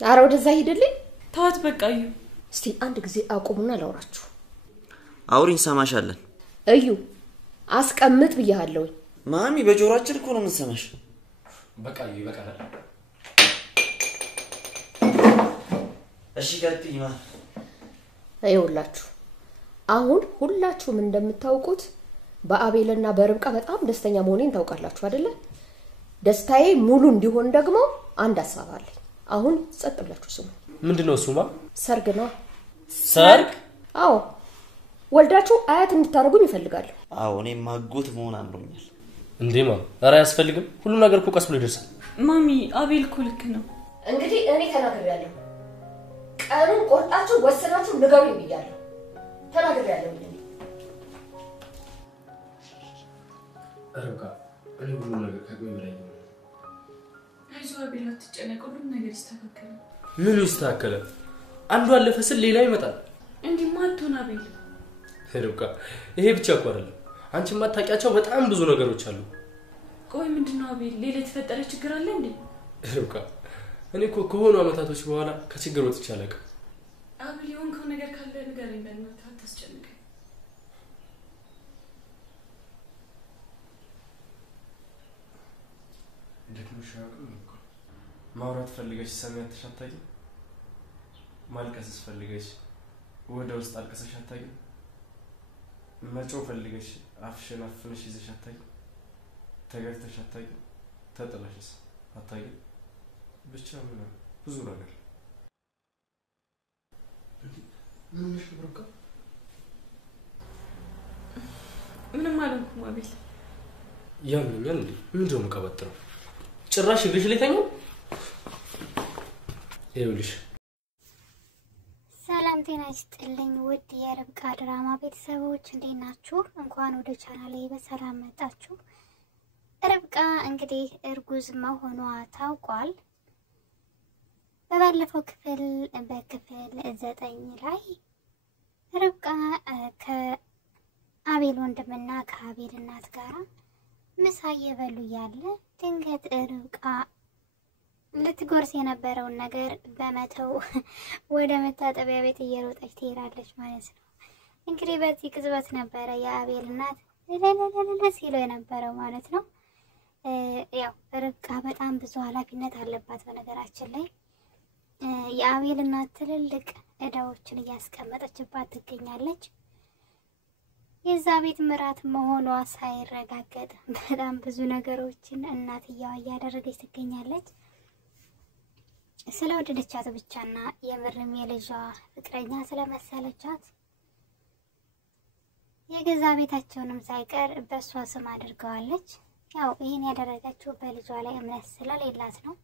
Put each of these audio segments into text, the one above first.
አረ ወደዛ ሂድልኝ ተዋት በቃ እዩ እስቲ አንድ ጊዜ አቁሙና ላውራችሁ አውሪኝ ሰማሻለን እዩ አስቀምጥ ብያለሁ ማሚ በጆሮአችን እኮ ነው የምንሰማሽ በቃ እዩ ይበቃል እሺ ቀጥይማ አይውላችሁ አሁን ሁላችሁም እንደምታውቁት በአቤልና በርብቃ በጣም ደስተኛ መሆኔን ታውቃላችሁ አይደለ ደስታዬ ሙሉ እንዲሆን ደግሞ አንድ ሐሳብ አለኝ አሁን ጸጥ ብላችሁ ስሙ ምንድነው እሱማ ሰርግ ነው ሰርግ አዎ ወልዳችሁ አያት እንድታረጉኝ ይፈልጋሉ አዎ እኔ ማጎት መሆን አምሮኛል እንዴማ አራ ያስፈልግም ሁሉ ነገር እኮ ቀስ ብሎ ይደርሳል ማሚ አቤል እኮ ልክ ነው እንግዲህ እኔ ተናግሬያለሁ ቀኑን ቆርጣችሁ ወሰናችሁ ንገሩኝ ብያለሁ ተናግሬያለሁ አረጋ እኔ ሁሉ ነገር ከጎይ በላይ ነው አይዞህ አቤል አትጨነቅ ሁሉ ነገር ይስተካከላል ምን ይስተካከላል አንዱ አለፈ ስል ሌላ ይመጣል እንዴ ማቱን አቤል ሄርብካ ይሄ ብቻ እኮ አይደለም አንቺ ማታቂያቸው በጣም ብዙ ነገሮች አሉ ቆይ ምንድነው አቤል ሌላ የተፈጠረ ችግር አለ እንዴ ሄርብካ እኔ እኮ ከሆኑ አመታቶች በኋላ ከችግር ወጥቼ አለቀ አቤል የሆንከው ነገር ካለ ንገረኝ በእናትህ አታስጨንቀኝ እንደዚህ ሻውቅም እኮ ማውራት ፈልገሽ ሰሚያት ተሻታቂ ማልቀስስ ፈልገሽ ወደ ውስጥ አልቀሰሽ አታቂ መጮህ ፈልገሽ አፍሽን አፍነሽ ይዘሽ አታቂ ተገርተሽ አታቂ ተጥለሽስ አታቂ ብቻ ምን ብዙ ነገር ምን ምሽብርካ ምንም አልሆንኩም አቤል ያምኛል እንዴ ምንድነው መቀበጥረው ጭራሽ እግርሽ ላይ ተኛው ይኸውልሽ ሰላም ጤና ይስጥልኝ ውድ የርብቃ ድራማ ቤተሰቦች እንዴት ናችሁ እንኳን ወደ ቻናሌ በሰላም መጣችሁ ርብቃ እንግዲህ እርጉዝ መሆኗ ታውቋል በባለፈው ክፍል በክፍል 9 ላይ ርብቃ ከአቤል ወንድምና ከአቤል እናት ጋር ምሳ እየበሉ ያለ ድንገት ርብቃ ልትጎርስ የነበረውን ነገር በመተው ወደ መታጠቢያ ቤት እየሮጠች ትሄዳለች ማለት ነው እንግዲህ በዚህ ቅጽበት ነበረ የአቤል እናት ለለለለ ሲለው የነበረው ማለት ነው ያው ርብቃ በጣም ብዙ ኃላፊነት አለባት በነገራችን ላይ የአቤል እናት ትልልቅ እዳዎችን እያስቀመጠችባት ትገኛለች የዛ ቤት ምራት መሆኗ ሳይረጋገጥ በጣም ብዙ ነገሮችን እናትየዋ እያደረገች ትገኛለች ስለወደደቻት ብቻና የምርም የልጇ ፍቅረኛ ስለመሰለቻት የገዛ ቤታቸውንም ሳይቀር በሷ ስም አድርገዋለች ያው ይሄን ያደረገችው በልጇ ላይ እምነት ስለሌላት ነው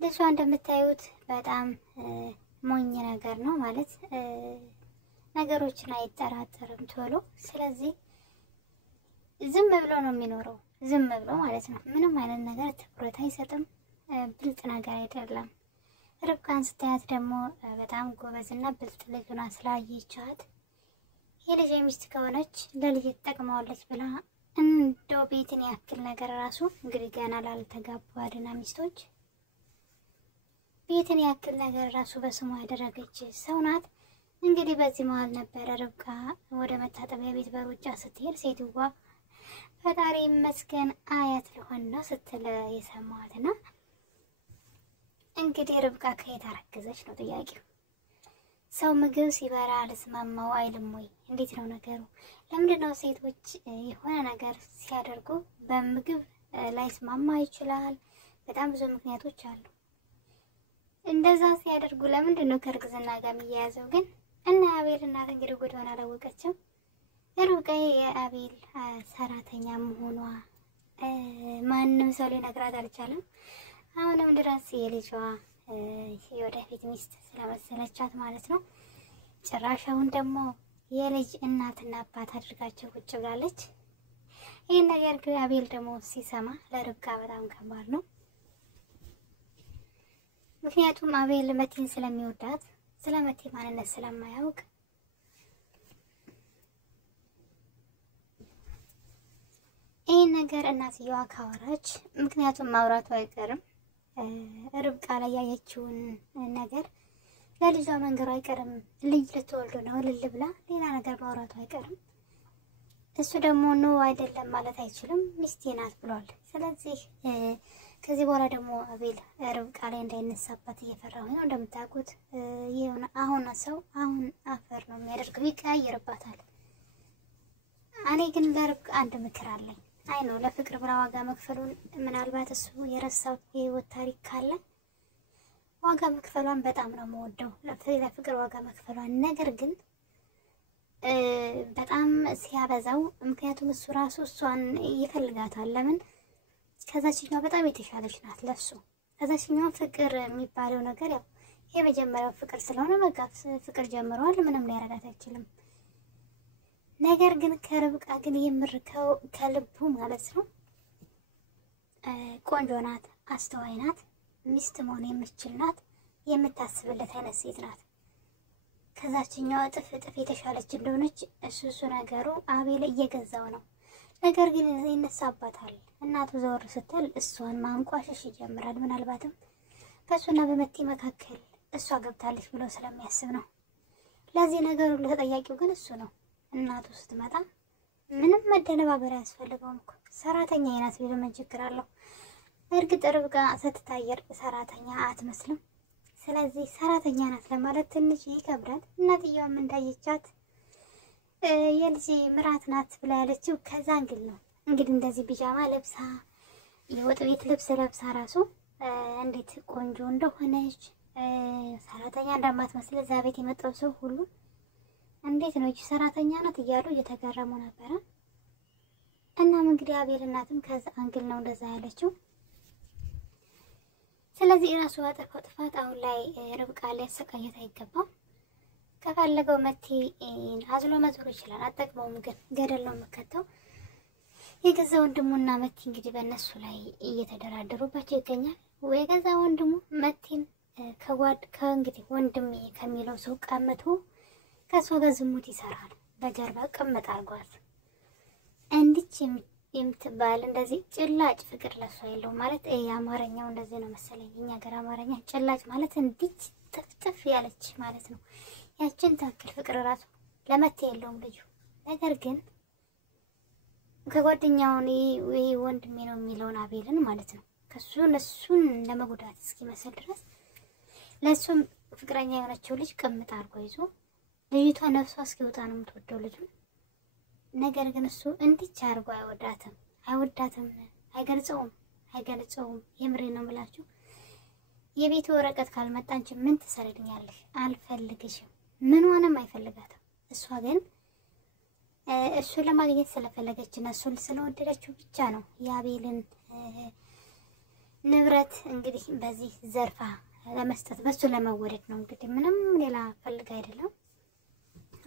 ልጇ እንደምታዩት በጣም ሞኝ ነገር ነው ማለት ነገሮችን አይጠራጠርም ቶሎ ስለዚህ ዝም ብሎ ነው የሚኖረው ዝም ብሎ ማለት ነው ምንም አይነት ነገር ትኩረት አይሰጥም ብልጥ ነገር አይደለም ርብቃን ስታያት ደግሞ በጣም ጎበዝና ብልጥ ልጅ ሆና ስላየቻት የልጅ ሚስት ከሆነች ለልጅ ተጠቅማለች ብላ እንደው ቤትን ያክል ነገር ራሱ እንግዲህ ገና ላልተጋቡ አድና ሚስቶች ቤትን ያክል ነገር ራሱ በስሙ ያደረገች ሰው ናት እንግዲህ በዚህ መሃል ነበር ርብቃ ወደ መታጠቢያ ቤት በሩጫ ስትሄድ ሴትዋ ፈጣሪ ይመስገን አያት ልሆን ነው ስትል የሰማዋትና እንግዲህ ርብቃ ከየት አረገዘች ነው ጥያቄው ሰው ምግብ ሲበራ ልስማማው አይልም ወይ እንዴት ነው ነገሩ ለምንድነው ሴቶች የሆነ ነገር ሲያደርጉ በምግብ ላይ ስማማ ይችላል በጣም ብዙ ምክንያቶች አሉ እንደዛ ሲያደርጉ ለምንድነው ከርግዝና ጋር የሚያያዘው ግን እና አቤል እናት እንግዲህ ጎዳና አላወቀችም ርብቃ የአቤል ሰራተኛ መሆኗ ማንንም ሰው ሊነግራት አልቻለም አሁንም ድረስ የልጇ የወደፊት ሚስት ስለመሰለቻት ማለት ነው ጭራሽ አሁን ደግሞ የልጅ እናትና አባት አድርጋቸው ቁጭ ብላለች ይሄን ነገር ግን አቤል ደግሞ ሲሰማ ለርብቃ በጣም ከባድ ነው ምክንያቱም አቤል መቲን ስለሚወዳት ስለመቲ ማንነት ስለማያውቅ ይሄን ነገር እናትየዋ ካወራች ምክንያቱም ማውራቱ አይቀርም ርብቃ ላይ ያየችውን ነገር ለልጇ መንገሩ አይቀርም። ልጅ ልትወልድ ነው ልል ብላ ሌላ ነገር ማውራቱ አይቀርም። እሱ ደግሞ ነው አይደለም ማለት አይችልም፣ ሚስቴ ናት ብሏል። ስለዚህ ከዚህ በኋላ ደግሞ አቤል ርብቃ ላይ እንዳይነሳባት እየፈራሁ ነው። እንደምታውቁት አሁን ሰው አሁን አፈር ነው የሚያደርገው፣ ይቀያየርባታል። እኔ ግን ለርብቃ አንድ ምክር አለኝ። አይ ነው ለፍቅር ብላ ዋጋ መክፈሉን ምናልባት እሱ የረሳው የህይወት ታሪክ ካለ ዋጋ መክፈሏን በጣም ነው የምወደው፣ ለፍቅር ዋጋ መክፈሏን። ነገር ግን በጣም ሲያበዛው፣ ምክንያቱም እሱ ራሱ እሷን ይፈልጋታል። ለምን ከዛችኛው በጣም የተሻለች ናት ለሱ። ከዛችኛው ፍቅር የሚባለው ነገር ያው የመጀመሪያው ፍቅር ስለሆነ በቃ ፍቅር ጀምሯል፣ ምንም ሊያረጋት አይችልም። ነገር ግን ከርብቃ ግን የምርከው ከልቡ ማለት ነው ቆንጆ ናት፣ አስተዋይ ናት፣ ሚስት መሆን የምትችል ናት፣ የምታስብለት አይነት ሴት ናት። ከዛችኛው እጥፍ የተሻለች እንደሆነች እሱ ነገሩ አቤል እየገዛው ነው። ነገር ግን ይነሳባታል። እናቱ ዘወር ስትል እሷን ማንቋሸሽ ይጀምራል። ምናልባትም በእሱና በመቲ መካከል እሷ ገብታለች ብሎ ስለሚያስብ ነው። ለዚህ ነገሩ ተጠያቂው ግን እሱ ነው። እናቱ ስትመጣ ምንም መደነባበር አያስፈልገውም እኮ ሰራተኛ አይናት ቢል ምን ችግር አለው? እርግጥ ርብቃ ስትታየር ሰራተኛ አትመስልም። ስለዚህ ሰራተኛ ናት ለማለት ትንሽ ይከብዳል። እናትየዋም እንዳየቻት የልጅ ምራት ናት ብላ ያለችው ከዛ እንግል ነው። እንግዲህ እንደዚህ ቢጃማ ለብሳ የወጥ ቤት ልብስ ለብሳ ራሱ እንዴት ቆንጆ እንደሆነች ሰራተኛ እንደማትመስል እዛ ቤት የመጣው ሰው ሁሉ እንዴት ነው እቺ ሰራተኛ ናት እያሉ እየተገረሙ ነበረ። እናም እንግዲህ አቤል እናትም ከዛ አንግል ነው እንደዛ ያለችው። ስለዚህ ራሱ ያጠፋው ጥፋት አሁን ላይ ርብቃ ሊያሰቃየት አይገባም። ከፈለገው መቲ አዝሎ መዞር ይችላል፣ አጠቅመውም ግን ገደል ነው የምከተው። የገዛ ወንድሙና መቲ እንግዲህ በእነሱ ላይ እየተደራደሩባቸው ይገኛል። ወይ ገዛ ወንድሙ መቲን ከእንግዲህ ወንድሜ ከሚለው ሰው ቀምቶ ከሷ ጋር ዝሙት ይሰራል፣ በጀርባ ቅምጥ አርጓት። እንዲች የምትባል እንደዚህ ጭላጭ ፍቅር ለሷ የለው ማለት የአማርኛው እንደዚህ ነው መሰለኝ። እኛ ሀገር አማርኛ ጭላጭ ማለት እንዲች ጥፍጥፍ ያለች ማለት ነው። ያችን ታክል ፍቅር ራሱ ለመቴ የለውም ልጁ። ነገር ግን ከጓደኛውን ወይ ወንድሜ ነው የሚለውን አቤልን ማለት ነው እሱን ለመጉዳት እስኪመስል ድረስ ለሱም ፍቅረኛ የሆነችው ልጅ ቅምጥ አርጎ ይዞ ልጅቷ ነፍሷ እስኪወጣ ነው የምትወደው ልጁ። ነገር ግን እሱ እንዲች አርጎ አይወዳትም፣ አይገልጸውም። የምሬ ነው የምላችሁ። የቤቱ ወረቀት ካልመጣ አንቺ ምን ትሰሪልኛለሽ? አልፈልግሽም። ምንዋንም አይፈልጋትም። እሷ ግን እሱ ለማግኘት ስለፈለገችና እሱን ስለወደደችው ብቻ ነው የአቤልን ንብረት እንግዲህ በዚህ ዘርፋ ለመስጠት በሱ ለመወደድ ነው። እንግዲህ ምንም ሌላ ፈልጋ አይደለም።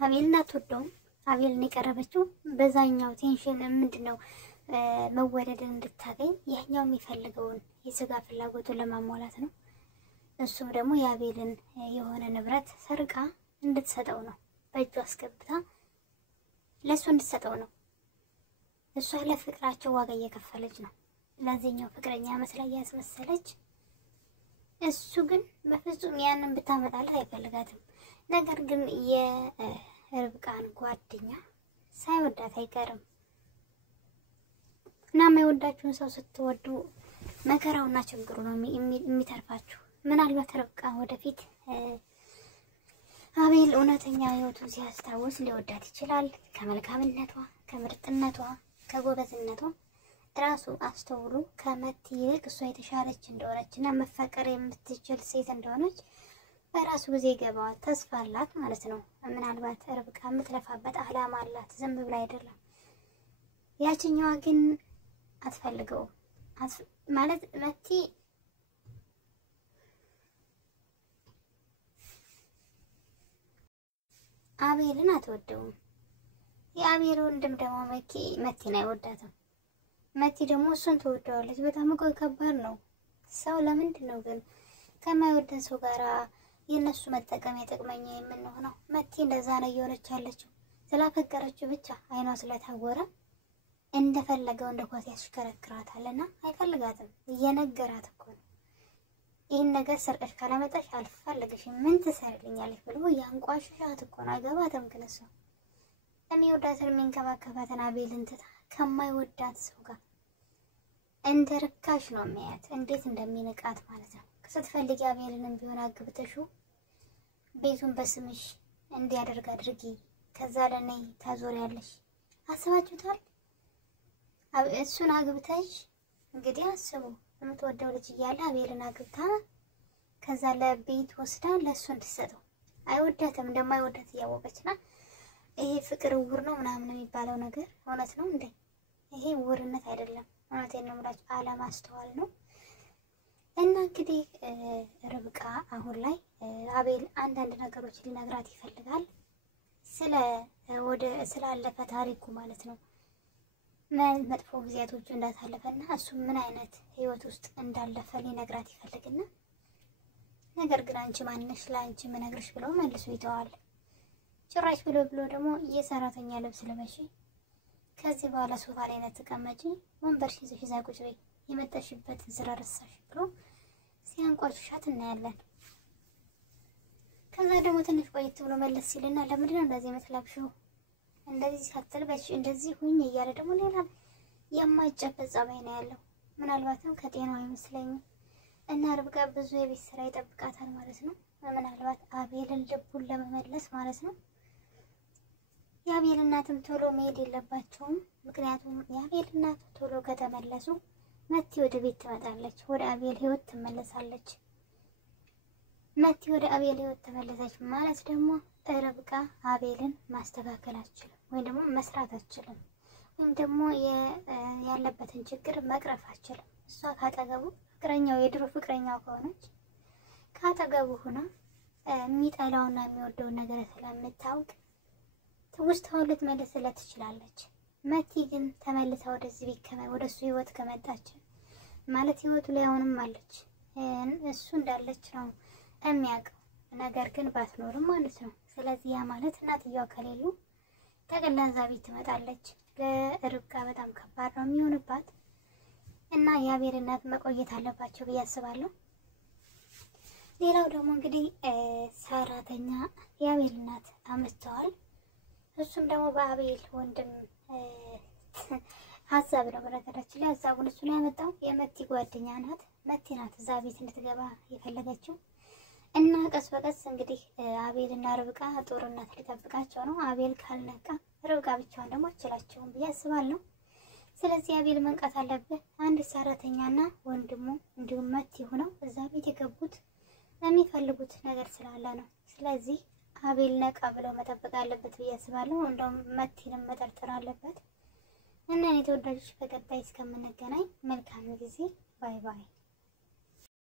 አቤልን አትወደውም። አቤልን የቀረበችው በዛኛው ቴንሽን ምንድነው መወደድን እንድታገኝ ያኛው የሚፈልገውን የስጋ ፍላጎቱን ለማሟላት ነው። እሱም ደግሞ የአቤልን የሆነ ንብረት ሰርቃ እንድትሰጠው ነው፣ በእጁ አስገብታ ለሱ እንድትሰጠው ነው። እሷ ለፍቅራቸው ዋጋ እየከፈለች ነው። ለዚህኛው ፍቅረኛ መስላ ያስመሰለች። እሱ ግን በፍጹም ያንን ብታመጣለት አይፈልጋትም። ነገር ግን የርብቃን ጓደኛ ሳይወዳት አይቀርም እና የማይወዳችሁን ሰው ስትወዱ መከራውና ችግሩ ነው የሚተርፋችሁ። ምናልባት ርብቃ ወደፊት አቤል እውነተኛ ህይወቱን ሲያስታውስ ሊወዳት ይችላል። ከመልካምነቷ፣ ከምርጥነቷ፣ ከጎበዝነቷ ራሱ አስተውሉ ከመቲ ይልቅ እሷ የተሻለች እንደሆነችና መፈቀር የምትችል ሴት እንደሆነች በራሱ ጊዜ ይገባዋል። ተስፋ አላት ማለት ነው። ምናልባት ርብቃ የምትለፋበት አላማ አላት፣ ዝም ብላ አይደለም። ያችኛዋ ግን አትፈልገውም ማለት መቲ አቤልን አትወደውም። የአቤል ወንድም ደግሞ መቲን አይወዳትም። መቲ ደግሞ እሱን ትወደዋለች። በጣም እኮ ከባድ ነው። ሰው ለምንድን ነው ግን ከማይወደን ሰው ጋራ የነሱ መጠቀም የጥቅመኛ የምንሆነው? መቲ እንደዛ ነው እየሆነች ያለችው። ስላፈቀረችው ብቻ አይኗ ስለታወረ እንደፈለገው እንደ ኳስ ያሽከረክራታልና አይፈልጋትም። እየነገራት እኮ ነው። ይህን ነገር ሰርቀሽ ካላመጣሽ አልፈልግሽም፣ ምን ትሰሪልኛለሽ ብሎ ያንቋሽሻት እኮ ነው። አይገባትም ግን እሷ የሚወዳትን የሚንከባከባትን አቤልን ትታ ከማይወዳት ሰው ጋር እንደ ርካሽ ነው የሚያያት። እንዴት እንደሚንቃት ማለት ነው። ስትፈልጊ አቤልንም ቢሆን አግብተሽው ቤቱን በስምሽ እንዲያደርግ አድርጊ፣ ከዛ ለኔ ታዞሪያለሽ። አስባችሁታል? እሱን አግብተሽ እንግዲህ አስቡ፣ የምትወደው ልጅ እያለ አቤልን አግብታ ከዛ ለቤት ወስዳ ለእሱ እንድትሰጠው። አይወዳትም፣ እንደማይወዳት እያወቀችና ይሄ ፍቅር ውር ነው ምናምን የሚባለው ነገር እውነት ነው እንዴ? ይሄ ውርነት አይደለም። እውነቴን ነው የምላችሁ፣ አለማስተዋል ነው። እና እንግዲህ ርብቃ አሁን ላይ አቤል አንዳንድ ነገሮች ሊነግራት ይፈልጋል። ስላለፈ ታሪኩ ማለት ነው። ምን መጥፎ ጊዜያቶች እንዳሳለፈና እሱ ምን አይነት ህይወት ውስጥ እንዳለፈ ሊነግራት ይፈልግና ነገር ግን አንቺ ማንነሽ ለአንቺ ምነግርሽ ብለው መልሶ ይተዋል። ጭራሽ ብሎ ደግሞ የሰራተኛ ልብስ ልበሺ፣ ከዚህ በኋላ ሶፋ ላይ ተቀመጪ፣ ወንበርሽ ይዘሽ እዛ ቁጭ በይ፣ የመጣሽበትን ስራ ረሳሽ ብሎ ሲያንቋሽሻት እናያለን። ከዛ ደግሞ ትንሽ ቆይት ብሎ መለስ ሲልና ለምንድን ነው እንደዚህ የምትለብሺው? እንደዚህ ሳትልበሽ እንደዚህ ሁኝ እያለ ደግሞ ሌላ የማይጨበጥ ጸባይ ነው ያለው። ምናልባትም ከጤናው አይመስለኝም። እና ርብቃ ብዙ የቤት ስራ ይጠብቃታል ማለት ነው። ምናልባት አቤልን ልቡን ለመመለስ ማለት ነው። የአቤል እናትም ቶሎ መሄድ የለባቸውም። ምክንያቱም የአቤል እናት ቶሎ ከተመለሱ መቲ ወደ ቤት ትመጣለች፣ ወደ አቤል ህይወት ትመለሳለች። መቲ ወደ አቤል ህይወት ተመለሰች ማለት ደግሞ ርብቃ አቤልን ማስተካከል አትችልም፣ ወይ ደግሞ መስራት አትችልም፣ ወይም ደግሞ ያለበትን ችግር መቅረፍ አትችልም። እሷ ካጠገቡ ፍቅረኛው የድሮ ፍቅረኛው ከሆነች ካጠገቡ ሆና የሚጠላውና የሚወደውን ነገር ስለምታውቅ ውስጣውን ልትመልስለት ትችላለች። መቲ ግን ተመልሳ ወደዚህ ቤት ወደሱ ህይወት ከመጣች ማለት ህይወቱ ላይ አሁንም አለች፣ እሱ እንዳለች ነው የሚያውቀው። ነገር ግን ባትኖርም ማለት ነው። ስለዚህ ያ ማለት እናትየዋ ከሌሉ ተገላዛ ቤት ትመጣለች። ለርብቃ በጣም ከባድ ነው የሚሆንባት እና የአቤል እናት መቆየት አለባቸው ብዬ አስባለሁ። ሌላው ደግሞ እንግዲህ ሰራተኛ የአቤል እናት አምጥተዋል። እሱም ደግሞ በአቤል ወንድም ሀሳብ ነው። በነገራችን ላይ ሀሳቡን እሱ ነው ያመጣው። የመቲ ጓደኛ ናት፣ መቲ ናት እዛ ቤት እንድትገባ የፈለገችው እና ቀስ በቀስ እንግዲህ አቤል እና ርብቃ ጦርነት ሊጠብቃቸው ነው። አቤል ካልነቃ ርብቃ ብቻዋን ደግሞ አትችላቸውም ብዬ አስባለሁ። ስለዚህ አቤል መንቃት አለበት። አንድ ሰራተኛና ወንድሙ እንዲሁም መቲ ሆነው እዛ ቤት የገቡት የሚፈልጉት ነገር ስላለ ነው። ስለዚህ አቤል ነቃ ብለው መጠበቅ አለበት ብዬ አስባለሁ። እንደውም መቲንም መጠርጠር አለበት። እና እኔ ተወዳጆች በቀጣይ እስከምንገናኝ መልካም ጊዜ። ባይ ባይ።